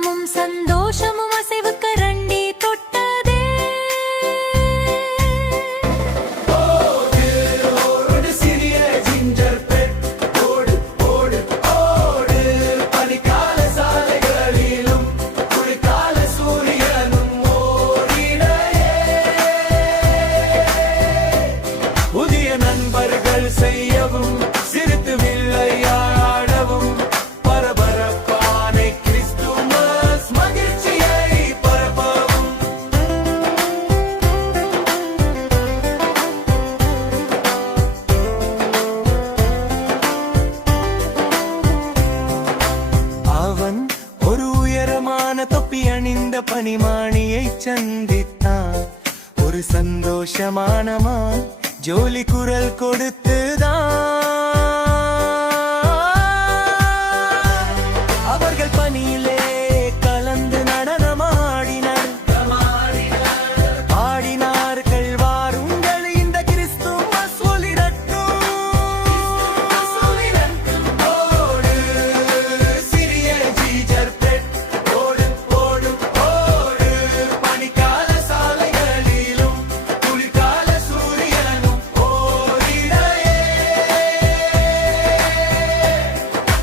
சமாதானமும் சந்தோஷமும் அசைவு கரண்டி தொட்டதே. ஒரு சிறிய ஜிஞ்சர் பெட் ஓடு ஓடு ஓடு பனிக்கால சாலைகளிலும் குளிர்கால சூரியனும் ஓடிடையே. புதிய நண்பர்கள் செய்யவும் சிரித்து விளையாடவும் பரபரப்பான கிறிஸ்துமஸ் மகிழ்ச்சியை பரப்பவும். அவன் ஒரு உயரமான தொப்பி அணிந்த பனிமானியை சந்தித்தான். ஒரு சந்தோஷமான மான் ஜோலி குரல் கொடுத்துதான். அவர்கள் பனியிலே கலந்து நடனமாடினர். ஆடினார்கள் வாருங்கள் இந்த கிறிஸ்துமஸ் ஒளிரட்டும். ஓடு சிறிய ஜிஞ்சர் பிரெட் ஓடு ஓடு ஓடு பனிக்கால சாலைகளிலும் குளிர்கால சூரியனும் ஓடிடையே.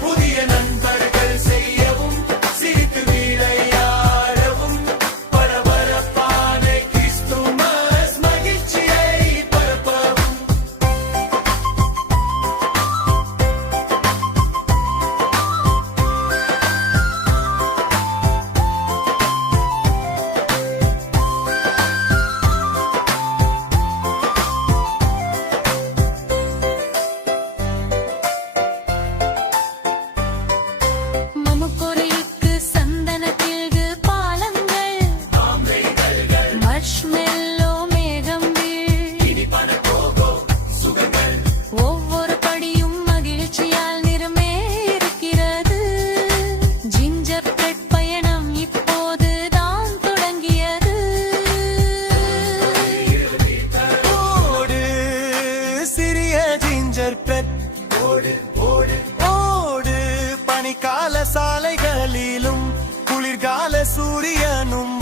புதிய நண்பர்கள் செய்யவும் சிரித்து விளையாடவும் பரபரப்பான கிறிஸ்துமஸ் மகிழ்ச்சியை பரப்பவும். மமுக்கொரைக்கு சந்தனத்தில்கு பாலங்கள் மர்ஷ்மெல்லோ மேகம் ஒவ்வொரு படியும் மகிழ்ச்சியால் நிறமே இருக்கிறது. ஜிஞ்சர் பிரெட் பயணம் இப்போதுதான் தொடங்கியது. ஓடு சிறிய ஜிஞ்சர் பிரெட் ஓடு ஓடு ஓடு பனிக்கால சாலைகளிலும் குளிர்கால சூரியனும்